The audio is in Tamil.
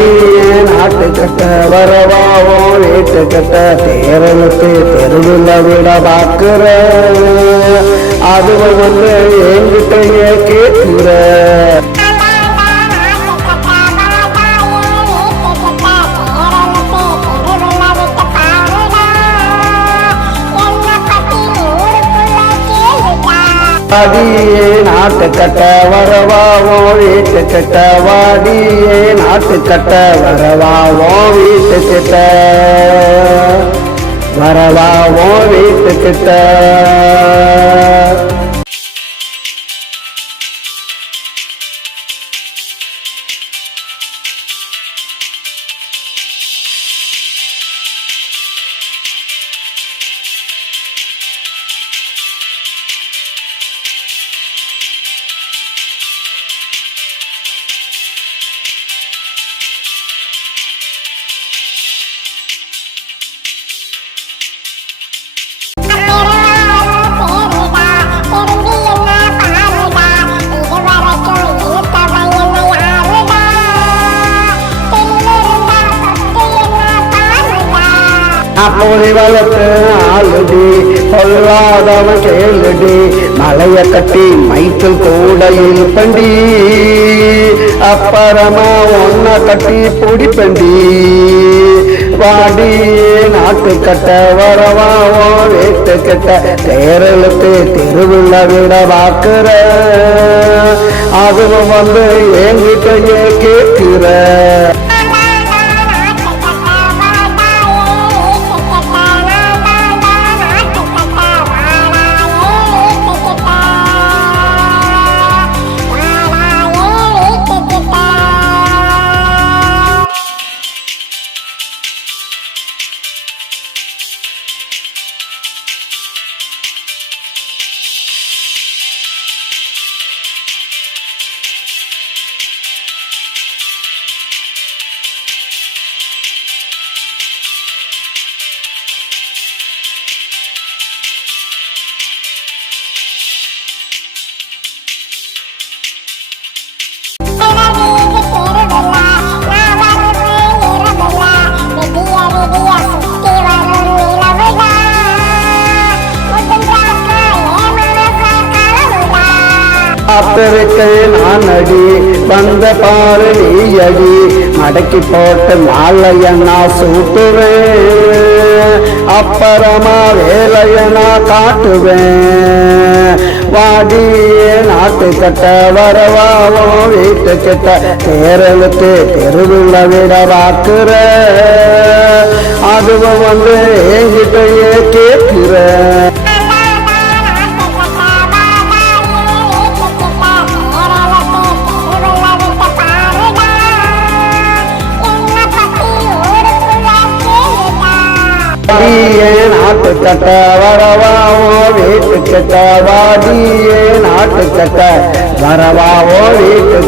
அடியே நாட்டு கட்ட வரவாவோ வீட்டு கட்ட தேரலுக்கு தெருவில் விட பார்க்கிற. அதுவும் வந்து என்கிட்டயே கேட்கிற. வாடியே நாட்டு கட்ட வரவாவோ வீட்டு கட்ட வாடியே நாட்டு கட்ட வரவாவோ வீட்டு கிட்ட வரவாவோ வீட்டு கிட்ட. அப்போதை வளர்த்து ஆளுடி சொல்லாதவன் கேளுடி மலைய கட்டி மைத்தல் கூடையில் பண்டி. அப்புறமா ஒன்ன கட்டி பிடிப்பண்டி வாடி நாட்டு கட்ட வரவாவோ வீட்டு கட்ட தேரலுக்கு திருவிழா விட பார்க்கிற அதுவும் வந்து என்கிட்டயே கேட்கிற. காத்திருக்கை நான் அடி வந்த பாரு நீ அடி மடக்கி போட்டு மாலைய நான் சூட்டுவேன். அப்பறமா வேலைய நான் காட்டுவேன். வாடியே நாட்டு கட்ட வரவாவோ வீட்டு கிட்ட தேரலுக்கு தெருவுள்ள விட வாக்குற அதுவும் வந்து என்கிட்டயே கேட்கிற நாட்டு கட்ட வரவாவோ வீட்டு கிட்ட வாடியே நாட்டு கட்ட வரவாவோ வீட்டு